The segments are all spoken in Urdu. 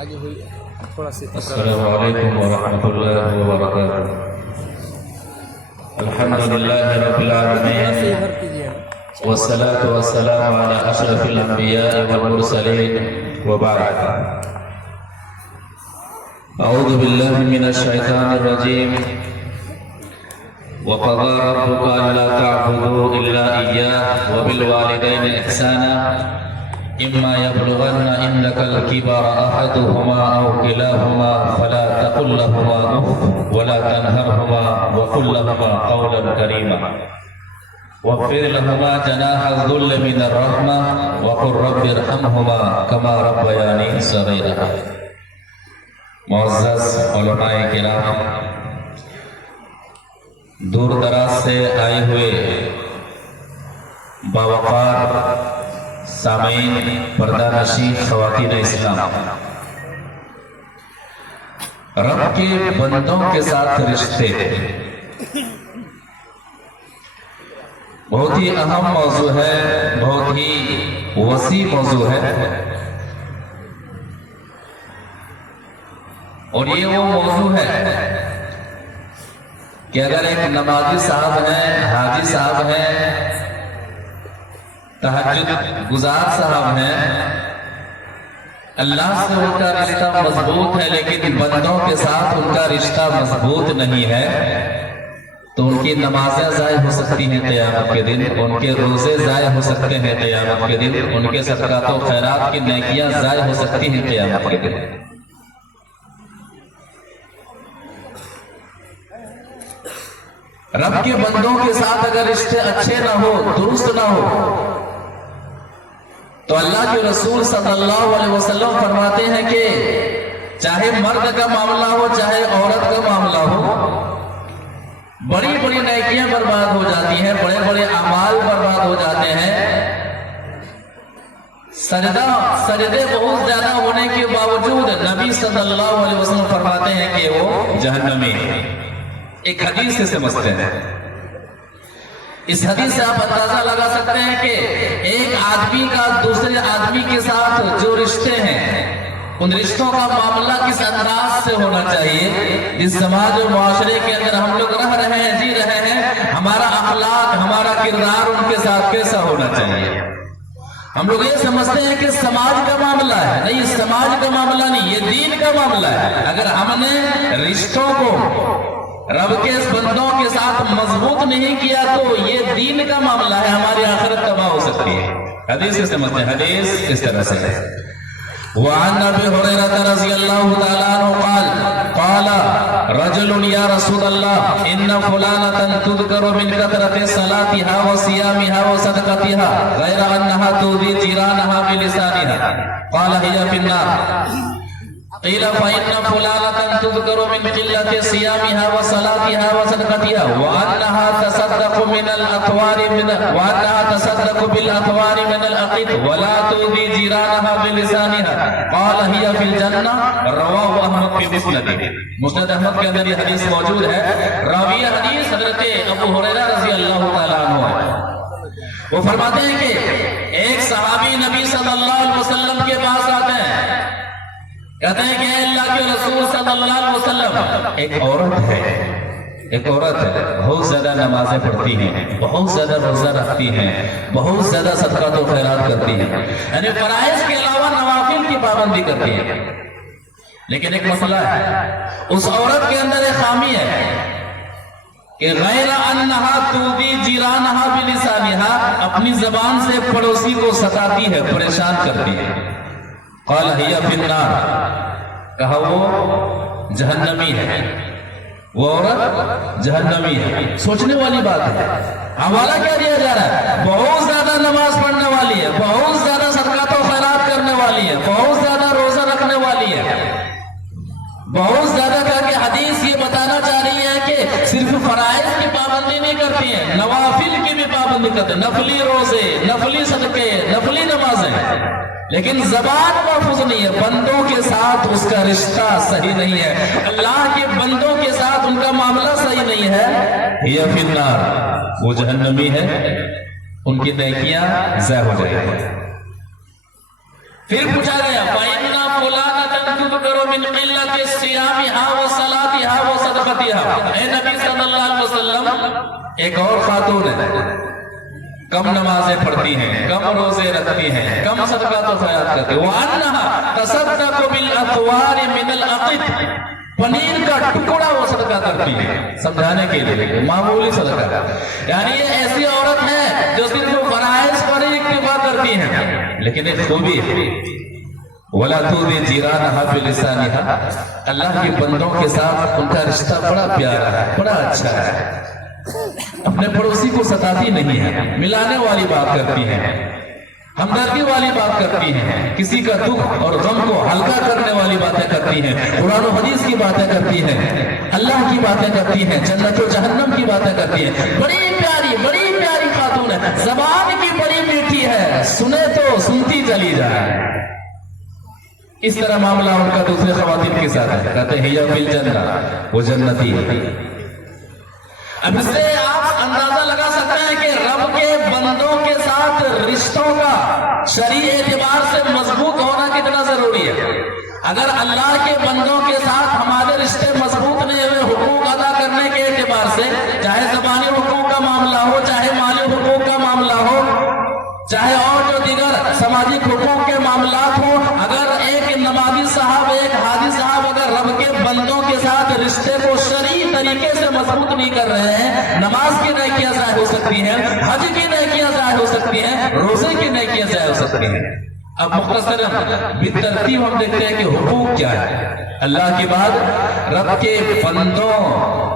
آگے ہوئی تھوڑا سی. السلام علیکم ورحمۃ اللہ وبرکاتہ. الحمد للہ رب العالمین والصلاة والسلام على اشرف الانبیاء والمرسلین وبعد. اعوذ باللہ من الشیطان الرجیم. وقضى ربك الا تعبدوا الا اياه وبالوالدين احسانا اما يبلغن عندك الكبر احدهما او كلاهما فلا تقل لهما اف ولا تنهرهما وقل لهما قولا كريما واغفر لهما جناح الذل من الرحمة وقل رب ارحمهما كما ربياني صغيرا. معزز علماء کرام، دور دراز سے آئے ہوئے باوقار سامعین، پردہ نشین خواتین اسلام، رب کے بندوں کے ساتھ رشتے بہت ہی اہم موضوع ہے، بہت ہی وسیع موضوع ہے. اور یہ وہ موضوع ہے کہ اگر ایک نمازی صاحب ہیں، حاجی صاحب ہیں، تہجد گزار صاحب ہیں، اللہ سے ان کا رشتہ مضبوط ہے لیکن بندوں کے ساتھ ان کا رشتہ مضبوط نہیں ہے، تو ان کی نمازیں ضائع ہو سکتی ہیں قیامت کے دن، ان کے روزے ضائع ہو سکتے ہیں قیامت کے دن، ان کے صدقات و خیرات کی نیکیاں ضائع ہو سکتی ہیں قیامت کے دن. رب کے بندوں کے ساتھ اگر رشتے اچھے نہ ہو، درست نہ ہو، تو اللہ کے رسول صلی اللہ علیہ وسلم فرماتے ہیں کہ چاہے مرد کا معاملہ ہو چاہے عورت کا معاملہ ہو، بڑی بڑی نیکیاں برباد ہو جاتی ہیں، بڑے بڑے اعمال برباد ہو جاتے ہیں. سجدے بہت زیادہ ہونے کے باوجود نبی صلی اللہ علیہ وسلم فرماتے ہیں کہ وہ جہنمی ہیں. ایک حدیث سے سمجھتے ہیں. اس حدیث سے آپ اندازہ لگا سکتے ہیں کہ ایک آدمی کا دوسرے آدمی کے ساتھ جو رشتے ہیں، ان رشتوں کا معاملہ کس انداز سے ہونا چاہیے. جس سماج اور معاشرے کے اندر ہم لوگ رہ رہے ہیں، جی رہے ہیں، ہمارا اخلاق، ہمارا کردار ان کے ساتھ کیسا ہونا چاہیے. ہم لوگ یہ سمجھتے ہیں کہ سماج کا معاملہ ہے، نہیں، سماج کا معاملہ نہیں، یہ دین کا معاملہ ہے. اگر ہم نے رشتوں کو رب کے بندوں کے ساتھ مضبوط نہیں کیا تو یہ دین کا معاملہ ہے، ہماری آخرت تباہ ہو سکتی ہے. حدیث سے سمجھتے ہیں. حدیث اس طرح سے ہے. وعن ابي هريره رضي الله تعالى عنه قال رجل يا رسول الله ان فلانه تذكر من كثرة صلاتها وصيامها وصدقتها غير انها تؤذي جيرانها بلسانها قال هي في النار. قيل فإن فلانة تذكر من قلة صيامها وصلاتها وصدقتها وأنها تصدق بالأطوار من الأقيت ولا تؤذي جيرانها بلسانها قال هي في الجنة. رواه أحمد في مسنده. مسند احمد کے اندر یہ حدیث موجود ہے. راوی حدیث حضرت ابو ہریرہ رضی اللہ تعالیٰ عنہ ہے. وہ فرماتے ہیں کہ ایک صحابی نبی صلی اللہ علیہ وسلم کے پاس آتے ہیں، کہتے ہیں کہ اے اللہ کے رسول صلی اللہ علیہ وسلم، ایک عورت ہے، بہت زیادہ نمازیں پڑھتی ہیں، بہت زیادہ روزہ رکھتی ہیں، بہت زیادہ صدقات و خیرات کرتی ہیں، یعنی فرائض کے علاوہ نوافل کی پابندی کرتی ہیں. لیکن ایک مسئلہ ہے، اس عورت کے اندر ایک خامی ہے کہ غیر انہا تؤذی جیرانہا بلسانہا، اپنی زبان سے پڑوسی کو ستاتی ہے، پریشان کرتی ہے. قال ہی فی النار، کہا وہ جہنمی ہے، وہ عورت جہنمی ہے. سوچنے والی بات ہے. حوالہ کیا دیا جا رہا ہے؟ بہت زیادہ نماز پڑھنے والی ہے، بہت زیادہ صدقات و خیرات کرنے والی ہے، بہت زیادہ روزہ رکھنے والی ہے، بہت زیادہ کر کے حدیث یہ بتانا چاہ رہی ہے کہ صرف فرائض کی پابندی نہیں کرتی ہیں، نوافل کی بھی پابندی کرتے ہیں، نفلی روزے، نفلی صدقے، نفلی نمازیں، لیکن زبان محفوظ نہیں ہے، بندوں کے ساتھ اس کا رشتہ صحیح نہیں ہے، اللہ کے بندوں کے ساتھ ان کا معاملہ صحیح نہیں ہے. یہ فی النار، وہ جہنمی ہے، ان کی نیکیاں ضائع ہو جائیں گی. پھر پوچھا گیا فَإِنَّ فُلَانَةً تُذْكَرُ مِنْ قِلَّةِ صِيَامِهَا وَصَلَاتِهَا وَصَدَقَتِهَا۔ اے نبی صلی اللہ علیہ وسلم، ایک اور خاتون ہے، کم نمازیں پڑھتی ہیں، کم روزے رکھتی ہیں، کم صدقات و خیرات کرتی ہیں، وَأَنَّهَا تَصَدَّقُ بِالْأَطْوَارِ مِنَ الْعَقِدِ، پنیر کا ٹکڑا وہ صدقہ کرتی ہے، سمجھانے کے لیے معمولی صدقہ، یعنی یہ ایسی عورت ہے جو صرف فرائض پر اکتفا کرتی ہیں، لیکن ایک خوبی ہے وَلَا تُؤْذِي جِيرَانَهَا بِلِسَانِهَا، اللہ کے بندوں کے ساتھ ان کا رشتہ بڑا پیارا ہے، بڑا اچھا ہے، اپنے پڑوسی کو ستاتی نہیں ہے، ملانے والی بات کرتی ہے، ہمدردی والی بات کرتی ہیں، کسی کا دکھ اور غم کو ہلکا کرنے والی باتیں کرتی ہیں، قرآن و حدیث کی باتیں کرتی ہیں، اللہ کی باتیں کرتی ہیں، جنت و جہنم کی باتیں کرتی ہیں، بڑی پیاری خاتون ہے، زبان کی بڑی میٹھی ہے، سنے تو سنتی چلی جائے۔ اس طرح معاملہ ان کا دوسرے خواتین کے ساتھ ہے، کہتے ہیں یا فی الجنہ، وہ جنتی ہے۔ اب اس سے آپ اندازہ لگا سکتے ہیں کہ رب کے بندوں کے ساتھ رشتوں کا شرعی اعتبار سے مضبوط ہونا کتنا ضروری ہے۔ اگر اللہ کے بندوں کے ساتھ ہمارے رشتے مضبوط نہیں ہوئے حقوق ادا کرنے کے اعتبار سے، چاہے زبانی حقوق کا معاملہ ہو، چاہے مالی حقوق کا معاملہ ہو، چاہے اور جو دیگر سماجی حقوق کے معاملات ہوں، اگر ایک نمازی صاحب، ایک حاجی صاحب اگر رب کے بندوں کے ساتھ رشتے کو شرعی طریقے سے مضبوط نہیں کر رہے ہیں، نماز کی نیکیاں ضائع ہو سکتی ہیں، حج کی نیکیاں ضائع ہو سکتی ہیں، روزے کی نیکیاں ضائع ہو سکتی ہیں۔ اب مختصر بالترتیب ہم دیکھتے ہیں کہ حقوق کیا ہے۔ اللہ کے بعد رب کے بندوں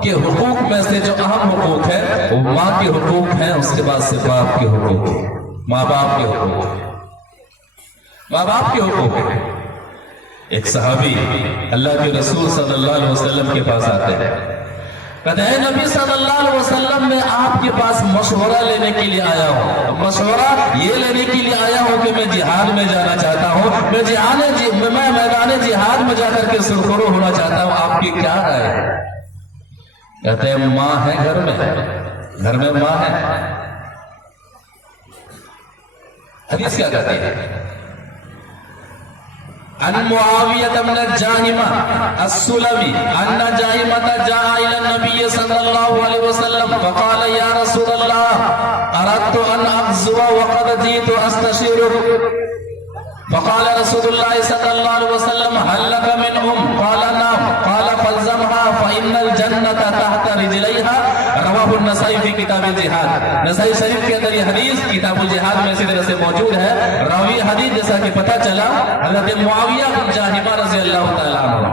کے حقوق میں سے جو اہم حقوق ہے وہ ماں کے حقوق ہیں، اس کے بعد سے باپ کے حقوق ہیں، ماں باپ کے حقوق ہیں، ماں باپ کے حقوق ہیں۔ ایک صحابی اللہ کے رسول صلی اللہ علیہ وسلم کے پاس آتے ہیں، کہتے ہیں نبی صلی اللہ علیہ وسلم میں آپ کے پاس مشورہ لینے کے لیے آیا ہوں، مشورہ یہ لینے کے لیے آیا ہوں کہ میں جہاد میں جانا چاہتا ہوں، میں میدان جہاد میں جا کر کے سرخرو ہونا چاہتا ہوں، آپ کی کیا رائے ہے؟ کہتے ہیں ماں ہے گھر میں ماں ہے۔ حدیث کیا کہتی ہے؟ عن معاویہ بن جاہمہ السلمی ان جاہمہ جاء الى النبی صلی اللہ علیہ وسلم فقال یا رسول اللہ اردت ان اغزو وقد جئت استشیرک فقال رسول اللہ صلی اللہ علیہ وسلم هل لك من قال نعم قال فالزمها فإن الجنة تحت رجليها رواہ النسائی فی کتاب الجہاد۔ نسائی شریف کے اندر یہ حدیث کتاب الجہاد میں اسی طرح سے موجود ہے۔ راوی حدیث جیسا کہ پتہ چلا حضرت معاویہ بن جاہمہ رضی اللہ تعالیٰ عنہ،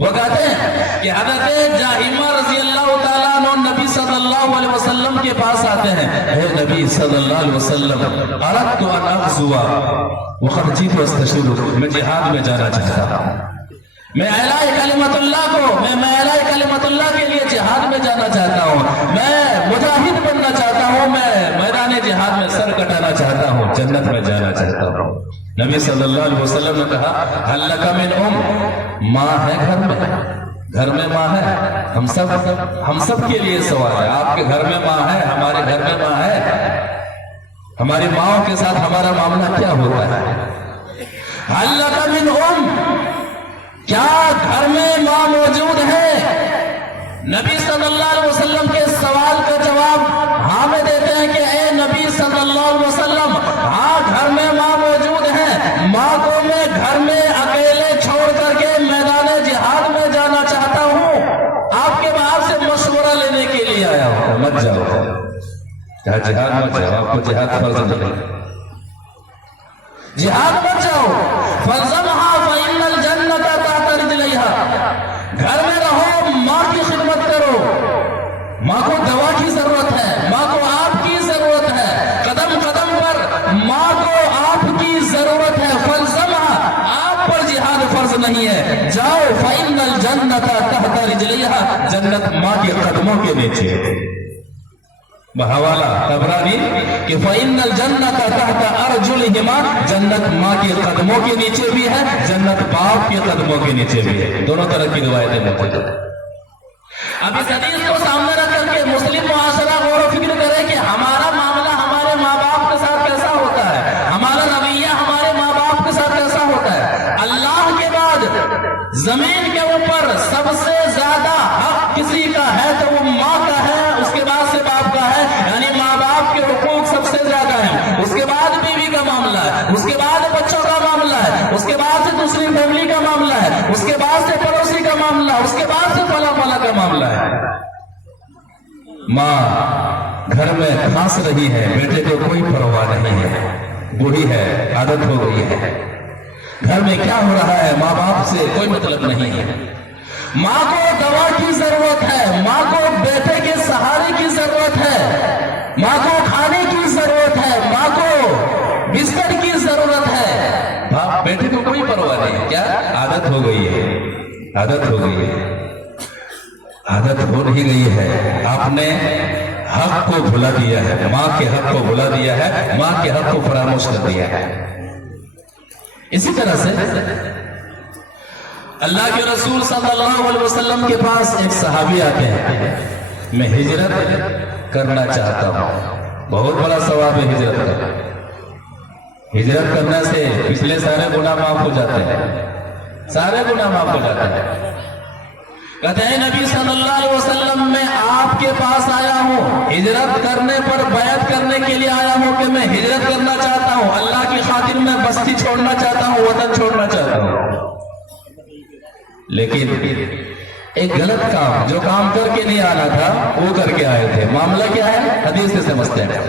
وہ کہتے ہیں کہ حضرت جاہمہ رضی اللہ تعالیٰ عنہ نبی صلی اللہ علیہ وسلم کے پاس آتے ہیں، اے نبی صلی اللہ علیہ وسلم اردت ان اغزو وقد جئت استشیرک، میں جہاد میں جانا چاہتا ہوں، میں اعلیٰ کلمت اللہ کے لیے جہاد میں جانا چاہتا ہوں، میں مجاہد بننا چاہتا ہوں، میں میدان جہاد میں سر کٹانا چاہتا ہوں، جنت میں جانا چاہتا ہوں۔ نبی صلی اللہ علیہ وسلم نے کہا هل لك من ماں ہے گھر میں ماں ہے؟ ہم سب کے لیے سوال ہے، آپ کے گھر میں ماں ہے، ہمارے گھر میں ماں ہے، ہماری ماں کے ساتھ ہمارا معاملہ کیا ہوتا ہے؟ هل لك من کیا گھر میں ماں موجود ہے؟ نبی صلی اللہ علیہ وسلم کے سوال کا جواب ہاں میں دیتے ہیں کہ اے نبی صلی اللہ علیہ وسلم، ہاں گھر میں ماں موجود ہے، ماں کو میں گھر میں اکیلے چھوڑ کر کے میدان جہاد میں جانا چاہتا ہوں، آپ کے باہر سے مشورہ لینے کے لیے آیا ہوں، مت جاؤ، کہا جہاد مت جاؤ، آپ کو جہاد فرض نہیں، جہاد مت جاؤ، فَالْزَمْهَا فَإِنَّ الْجَنَّةَ تَحْتَ رِجْلَيْهَا، گھر میں رہو، ماں کی خدمت کرو، ماں کو دوا کی ضرورت ہے، ماں کو آپ کی ضرورت ہے، قدم قدم پر ماں کو آپ کی ضرورت ہے، فَالْزَمْهَا، آپ پر جہاد فرض نہیں ہے، جاؤ، فَإِنَّ الْجَنَّةَ تَحْتَ رِجْلَيْهَا، جنت ماں کے قدموں کے نیچے۔ بحوالہ طبرانی کہ فَإِنَّ الْجَنَّةَ تَحْتَ أَرْجُلِهِمَا، جنت ماں کے قدموں کے نیچے بھی ہے، جنت باپ کے قدموں کے نیچے بھی ہے، دونوں طرح کی روایتیں موجود ہیں۔ اب اس حدیث کو سامنے رکھ کر کے مسلم معاشرہ غور و فکر کرے کہ ہمارا معاملہ ہمارے ماں باپ کے ساتھ کیسا ہوتا ہے، ہمارا رویہ ہمارے ماں باپ کے ساتھ کیسا مسلم فیملی کا معاملہ ہے، اس کے بعد سے پڑوسی کا معاملہ، اس کے بعد سے فلاں فلاں کا معاملہ ہے۔ ماں گھر میں کھانس رہی ہے، بیٹے کو کوئی پرواہ نہیں ہے، بوڑھی ہے، عادت ہو گئی ہے، گھر میں کیا ہو رہا ہے ماں باپ سے کوئی مطلب نہیں ہے۔ ماں کو دوا کی ضرورت ہے، ماں کو بیٹے کے سہارے کی ضرورت ہے، ماں کو کھانے کی ضرورت ہے، ماں کو بستر کی ضرورت ہے، باپ بیٹے کو کوئی پرواہ نہیں۔ کیا عادت ہو گئی ہے، عادت ہو گئی ہے، عادت ہو نہیں گئی ہے۔ آپ نے حق کو بھلا دیا ہے، ماں کے حق کو بھلا دیا ہے، ماں کے حق کو فراموش کر دیا ہے۔ اسی طرح سے اللہ کے رسول صلی اللہ علیہ وسلم کے پاس ایک صحابی آتے ہیں، میں ہجرت کرنا چاہتا ہوں۔ بہت بڑا ثواب ہے ہجرت کرنا، ہجرت کرنے سے پچھلے سارے گناہ معاف ہو جاتے ہیں، سارے گناہ معاف ہو جاتے ہیں۔ کہتے ہیں نبی صلی اللہ علیہ وسلم میں آپ کے پاس آیا ہوں، ہجرت کرنے پر بیعت کرنے کے لیے آیا ہوں کہ میں ہجرت کرنا چاہتا ہوں، اللہ کی خاطر میں بستی چھوڑنا چاہتا ہوں، وطن چھوڑنا چاہتا ہوں۔ لیکن ایک غلط کام، جو کام کر کے نہیں آنا تھا وہ کر کے آئے تھے۔ معاملہ کیا ہے؟ حدیث سے سمجھتے ہیں۔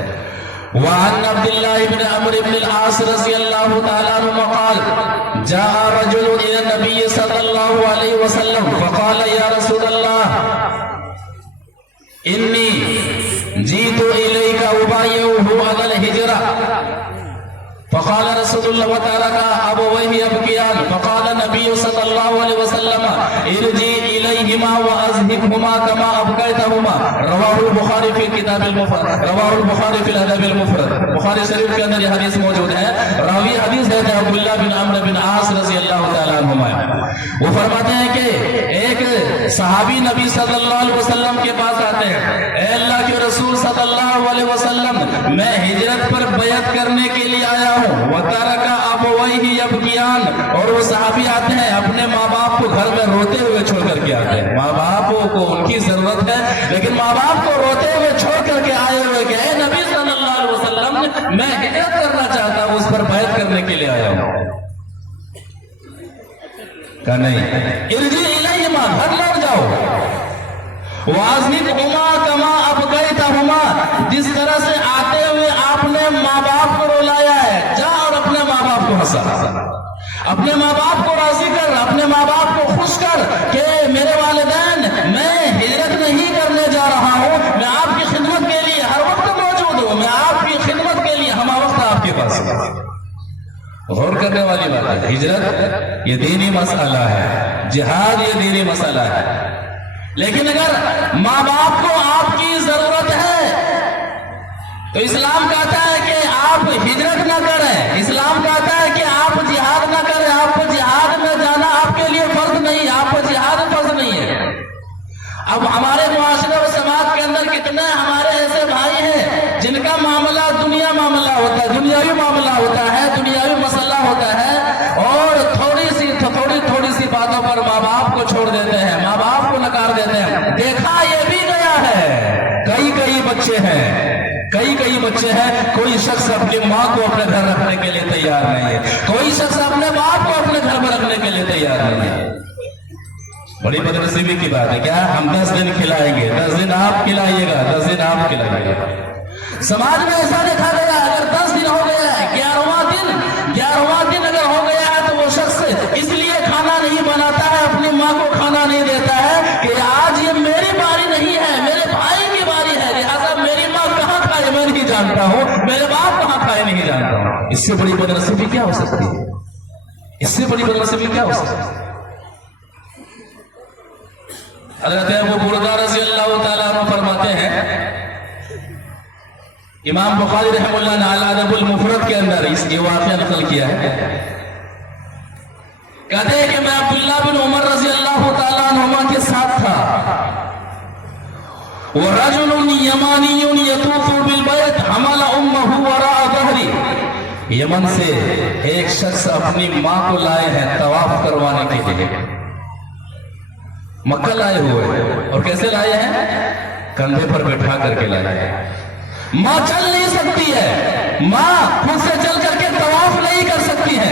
وعن عبد الله بن عمرو بن العاص رضی اللہ تعالی عنہ قال جاء رجل الى النبي صلی اللہ علیہ وسلم فقال یا رسول اللہ انی جیت الیک ابایعه على الهجرة فقال رسول الله وترك ابويه يبكيان فقال النبي صلى الله عليه وسلم ارجع اليهما واذهبهما كما ابقيتهما رواه البخاری في کتاب المفرد، رواه البخاری في الادب المفرد۔ بخاری شریف کے اندر یہ حدیث موجود ہے، راوی حدیث ہے عبداللہ بن عمرو بن عاص رضی اللہ تعالیٰ عنہما۔ وہ فرماتے ہیں کہ ایک صحابی نبی صلی اللہ علیہ وسلم کے پاس آتے ہیں، اے اللہ کے رسول صلی اللہ علیہ وسلم میں ہجرت پر بیعت کرنے کے لیے آیا ہوں، وَتَرَكَ أَبَوَيْهِ يَبْكِيَانِ، اور وہ صحابی آتے ہیں اپنے ماں باپ کو گھر میں روتے ہوئے چھوڑ کر کے آتے ہیں۔ ماں باپ کو ان کی ضرورت ہے لیکن ماں باپ کو روتے ہوئے چھوڑ کر کے آئے ہوئے کہ اے نبی صلی اللہ علیہ وسلم میں ہجرت کرنا چاہتا ہوں، اس پر بیعت کرنے کے لیے آیا ہوں۔ کہا نہیں، ارجع الیہما، گھر لوٹ جاؤ، وَأَذْهِبْهُمَا كَمَا أَبْقَيْتَهُمَا، جس طرح سے آتے ہوئے آپ نے ماں باپ کو رلایا ہے، جا اور اپنے ماں باپ کو ہنسا، اپنے ماں باپ کو راضی کر، اپنے ماں باپ کو خوش کر کہ میرے والدین میں ہجرت نہیں کرنے جا رہا ہوں، میں آپ کی خدمت کے لیے ہر وقت موجود ہوں، میں آپ کی خدمت کے لیے ہمہ وقت آپ کے پاس ہوں۔ غور کرنے والی بات ہے، ہجرت یہ دینی مسئلہ ہے، جہاد یہ دینی مسئلہ ہے، لیکن اگر ماں باپ کو آپ کی ضرورت ہے تو اسلام کہتا ہے کہ آپ ہجرت نہ کریں، اسلام کہتا ہے کہ آپ جہاد نہ کریں، آپ کو جہاد میں جانا آپ کے لیے فرض نہیں، آپ کو جہاد فرض نہیں ہے۔ اب ہمارے معاشرے اور سماج کے اندر کتنے ہمارے ایسے بھائی ہیں جن کا معاملہ دنیا معاملہ ہوتا ہے، دنیاوی معاملہ ہوتا ہے، دنیاوی مسئلہ ہوتا ہے، اور تھوڑی سی باتوں پر ماں باپ کو چھوڑ دیتے ہیں، ماں باپ کو نکار دیتے ہیں۔ دیکھا یہ بھی گیا ہے، کئی بچے ہیں، کوئی شخص اپنی ماں کو اپنے گھر رکھنے کے لیے تیار نہیں ہے، کوئی شخص اپنے باپ کو اپنے گھر میں رکھنے کے لیے تیار نہیں ہے۔ بڑی بدنصیبی کی بات ہے، کیا ہم 10 دن کھلائیں گے، 10 دن آپ کھلائیے گا، 10 دن آپ کھلائیے گا۔ سماج میں ایسا دیکھا گیا، اگر 10 دن ہو گیا ہے، 11واں دن اگر ہو گیا ہے تو وہ شخص اس لیے کھانا نہیں بناتا ہے، اپنی ماں کو کھانا نہیں دیتا ہے کہ آج یہ میری باری نہیں ہے، میرے بھائی کی باری ہے، لہٰذا میری ماں کہاں کھائے میں نہیں جانتا ہوں، میرے باپ کہاں کھائے نہیں جانتا ہوں۔ اس سے بڑی بدنصیبی کیا ہو سکتی ہے؟ اس سے بڑی بدنصیبی کیا ہو سکتی ہے؟ حضرت ابو بردہ رضی اللہ تعالیٰ عنہ فرماتے ہیں، امام بخاری رحمہ اللہ نے الادب المفرد کے اندر اس یہ واقعہ نقل کیا ہے، کہتے ہیں کہ میں عبداللہ بن عمر رضی اللہ تعالیٰ عنہما کے ساتھ تھا، وَرَجُلٌ يَمَانِيٌّ يَطُوفُ بِالْبَيْتِ حَمَلَ أُمَّهُ وَرَاءَ ظَهْرِهِ، یمن سے ایک شخص اپنی ماں کو لائے ہیں طواف کروانے کے لیے، مکہ لائے ہوئے، اور کیسے لائے ہیں؟ کندھے پر بٹھا کر کے لائے ہیں۔ ماں چل نہیں سکتی ہے، ماں خود سے چل کر کے طواف نہیں کر سکتی ہے،